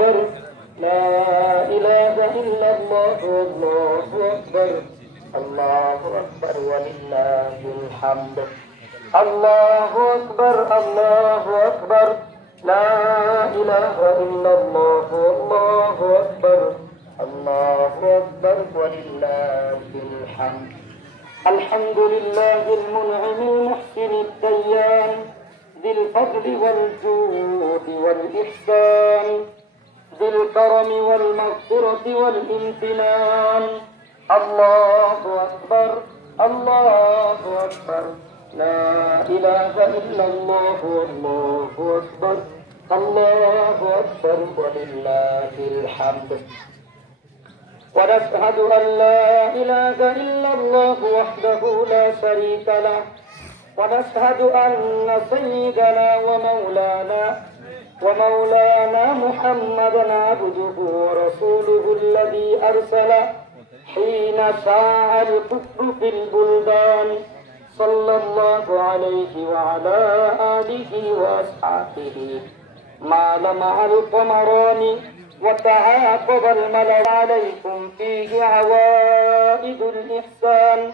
لا إله إلا الله والله أكبر الله أكبر ولله الحمد الله أكبر الله أكبر لا إله إلا الله والله أكبر الله أكبر ولله الحمد الحمد لله المنعم المحسن الديان ذي الفضل والجود والإحسان ذي الكرم والمغفرة والامتنان الله أكبر الله أكبر لا إله إلا الله والله أكبر الله أكبر ولله الحمد ونشهد أن لا إله إلا الله وحده لا شريك له ونشهد أن سيدنا ومولانا محمدا عبده ورسوله الذي أرسل حين شاع الكفر في البلدان صلى الله عليه وعلى آله وأصحابه ما لمع القمران وتعاقب الملأ عليكم فيه عوائد الإحسان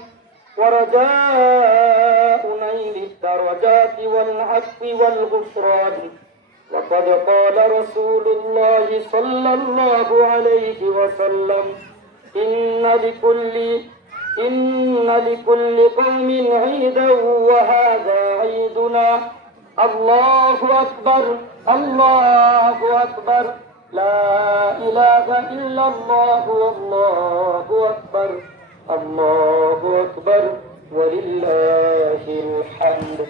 ورجاء نيل الدرجات والعفو والغفران وقد قال رسول الله صلى الله عليه وسلم إن لكل قوم عيدا وهذا عيدنا الله أكبر الله أكبر لا إله إلا الله والله أكبر الله أكبر ولله الحمد